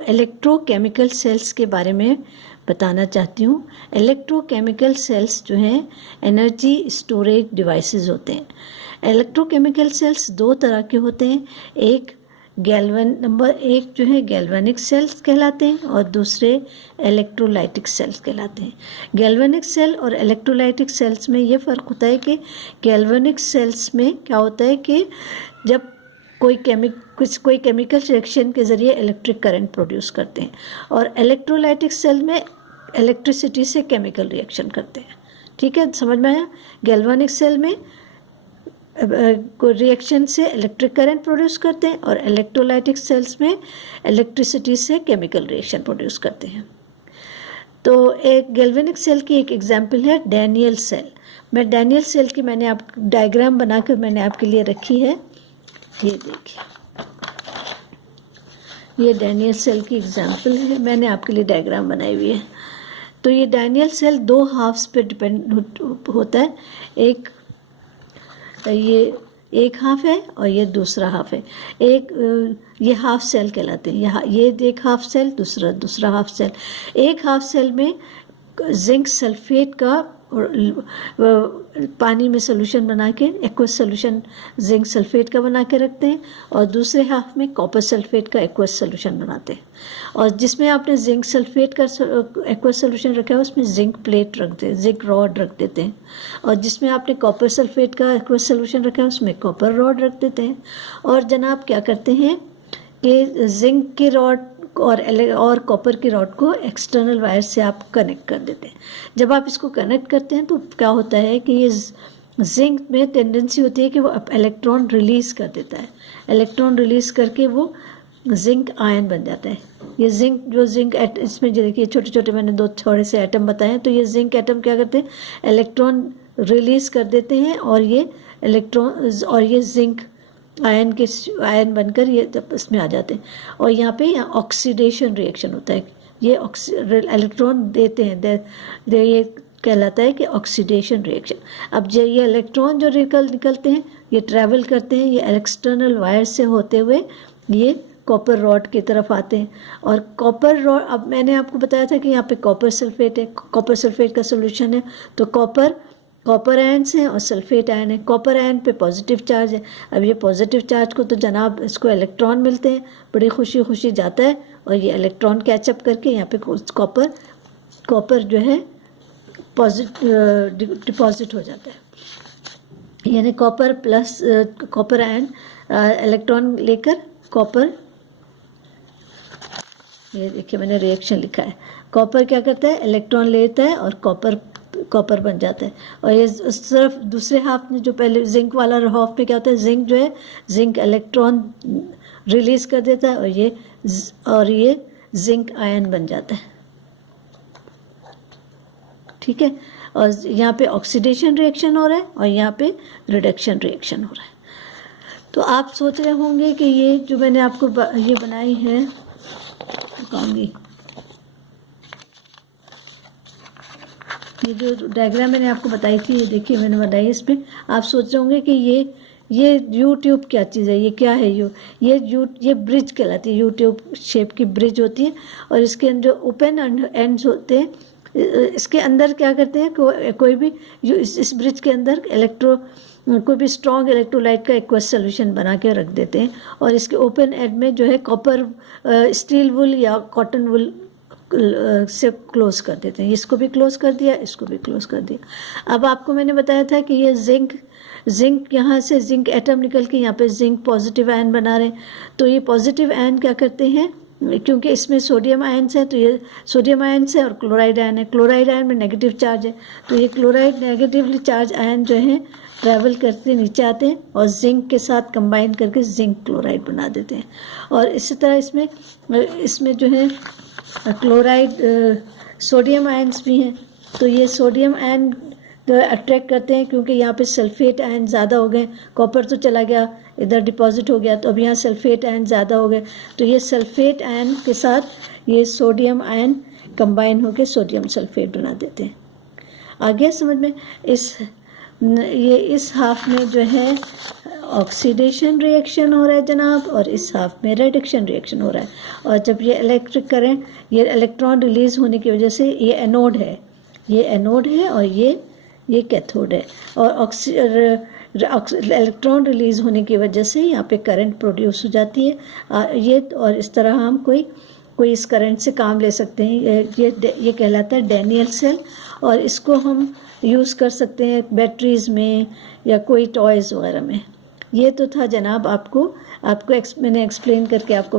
Electrochemical cells के बारे में बताना चाहती हूँ। इलेक्ट्रोकेमिकल सेल्स जो हैं एनर्जी स्टोरेज डिवाइसेस होते हैं। इलेक्ट्रोकेमिकल सेल्स दो तरह के होते हैं, एक नंबर एक जो है गैल्वेनिक सेल्स कहलाते हैं और दूसरे इलेक्ट्रोलाइटिक सेल्स कहलाते हैं। गैल्वेनिक सेल और इलेक्ट्रोलाइटिक सेल्स में ये फ़र्क होता है कि गैल्वेनिक सेल्स में क्या होता है कि जब कोई केमिकल रिएक्शन के ज़रिए इलेक्ट्रिक करंट प्रोड्यूस करते हैं, और इलेक्ट्रोलाइटिक सेल में इलेक्ट्रिसिटी से केमिकल रिएक्शन करते हैं। ठीक है, समझ में आया? गैल्वेनिक सेल में रिएक्शन से इलेक्ट्रिक करंट प्रोड्यूस करते हैं और इलेक्ट्रोलाइटिक सेल्स में इलेक्ट्रिसिटी से केमिकल रिएक्शन प्रोड्यूस करते हैं। तो एक गैल्वेनिक सेल की एक एग्जांपल है डैनियल सेल। मैं डैनियल सेल की मैंने आप डायग्राम बनाकर मैंने आपके लिए रखी है, ये देखिए, ये डैनियल सेल की एग्जांपल है, मैंने आपके लिए डायग्राम बनाई हुई है। तो ये डैनियल सेल दो हाफ्स पे डिपेंड होता है, ये एक हाफ है और ये दूसरा हाफ है। ये हाफ सेल कहलाते हैं। यहाँ ये एक हाफ सेल, दूसरा हाफ सेल। एक हाफ सेल में जिंक सल्फेट का पानी में सोल्यूशन बना के, एक्वस सोल्यूशन जिंक सल्फेट का बना के रखते हैं, और दूसरे हाफ में कॉपर सल्फेट का एक्वस सोल्यूशन बनाते हैं। और जिसमें आपने जिंक सल्फेट का एक्वस सोल्यूशन रखा है उसमें जिंक प्लेट रख देते, जिंक रॉड रख देते हैं, और जिसमें आपने कॉपर सल्फेट का एक्वस सोल्यूशन रखा है उसमें कॉपर रॉड रख देते हैं। और जनाब क्या करते हैं कि जिंक की रॉड और कॉपर की रॉड को एक्सटर्नल वायर से आप कनेक्ट कर देते हैं। जब आप इसको कनेक्ट करते हैं तो क्या होता है कि ये जिंक में टेंडेंसी होती है कि वो इलेक्ट्रॉन रिलीज़ कर देता है। इलेक्ट्रॉन रिलीज़ करके वो जिंक आयन बन जाता है। ये जिंक इसमें जो देखिए छोटे छोटे मैंने दो थोड़े से एटम बताए हैं, तो ये जिंक एटम क्या करते हैं, इलेक्ट्रॉन रिलीज़ कर देते हैं, और ये जिंक आयन बनकर ये इसमें आ जाते हैं। और यहाँ पे ऑक्सीडेशन रिएक्शन होता है, ये इलेक्ट्रॉन देते हैं, ये कहलाता है कि ऑक्सीडेशन रिएक्शन। अब जो ये इलेक्ट्रॉन जो निकलते हैं ये ट्रैवल करते हैं, ये एक्सटर्नल वायर से होते हुए ये कॉपर रॉड की तरफ आते हैं। और कॉपर रॉड, अब मैंने आपको बताया था कि यहाँ पे कॉपर सल्फेट है, कॉपर सल्फेट का सोल्यूशन है, तो कॉपर आयन्स हैं और सल्फेट आयन है। कॉपर आयन पे पॉजिटिव चार्ज है। अब ये पॉजिटिव चार्ज को तो जनाब इसको इलेक्ट्रॉन मिलते हैं, बड़ी खुशी खुशी जाता है, और ये इलेक्ट्रॉन कैचअप करके यहाँ पे कॉपर जो है डिपॉजिट हो जाता है। यानी कॉपर आयन इलेक्ट्रॉन लेकर कॉपर, ये देखिए मैंने रिएक्शन लिखा है, कॉपर क्या करता है, इलेक्ट्रॉन लेता है और कॉपर बन जाता है। और ये उस तरफ दूसरे हाफ में जो पहले जिंक वाला हाफ में क्या होता है, जिंक इलेक्ट्रॉन रिलीज कर देता है, और ये जिंक आयन बन जाता है। ठीक है, और यहाँ पे ऑक्सीडेशन रिएक्शन हो रहा है और यहाँ पे रिडक्शन रिएक्शन हो रहा है। तो आप सोच रहे होंगे कि ये जो मैंने आपको ये बनाई है, कहूँगी ये जो डायग्राम मैंने आपको बताई थी, ये देखिए मैंने बनाई है, इसमें आप सोच रहे होंगे कि ये यूट्यूब क्या चीज़ है, ये क्या है, ये ब्रिज कहलाती है, यूट्यूब शेप की ब्रिज होती है। और इसके अंदर जो ओपन एंड्स होते हैं, इसके अंदर क्या करते हैं, कोई भी इस ब्रिज के अंदर कोई भी स्ट्रॉन्ग इलेक्ट्रोलाइट का एक्वस सोल्यूशन बना के रख देते हैं, और इसके ओपन एंड में जो है कॉपर स्टील वुल या कॉटन वुल से क्लोज कर देते हैं। इसको भी क्लोज कर दिया, इसको भी क्लोज कर दिया। अब आपको मैंने बताया था कि ये जिंक यहाँ से जिंक एटम निकल के यहाँ पे जिंक पॉजिटिव आयन बना रहे हैं। तो ये पॉजिटिव आयन क्या करते हैं, क्योंकि इसमें सोडियम आयन्स है, तो ये सोडियम आयन्स है और क्लोराइड आयन है। क्लोराइड आयन में नेगेटिव चार्ज है, तो ये क्लोराइड नेगेटिवली चार्ज आयन जो है ट्रैवल करते नीचे आते हैं और जिंक के साथ कंबाइन करके जिंक क्लोराइड बना देते हैं। और इसी तरह इसमें जो है क्लोराइड सोडियम आयन्स भी हैं, तो ये सोडियम आयन अट्रैक्ट करते हैं, क्योंकि यहाँ पे सल्फेट आयन ज़्यादा हो गए, कॉपर तो चला गया इधर डिपॉजिट हो गया, तो अब यहाँ सल्फेट आयन ज़्यादा हो गए, तो ये सल्फेट आयन के साथ ये सोडियम आयन कंबाइन होकर सोडियम सल्फेट बना देते हैं। आ गया समझ में? ये इस हाफ में जो है ऑक्सीडेशन रिएक्शन हो रहा है जनाब, और इस हाफ में रिडक्शन रिएक्शन हो रहा है। और जब ये इलेक्ट्रिक करंट, ये इलेक्ट्रॉन रिलीज़ होने की वजह से, ये एनोड है, ये एनोड है और ये कैथोड है, और इलेक्ट्रॉन रिलीज़ होने की वजह से यहाँ पे करंट प्रोड्यूस हो जाती है। ये और इस तरह हम कोई इस करंट से काम ले सकते हैं। ये कहलाता है डैनियल सेल, और इसको हम यूज़ कर सकते हैं बैटरीज़ में या कोई टॉयज़ वगैरह में। ये तो था जनाब, आपको मैंने एक्सप्लेन करके आपको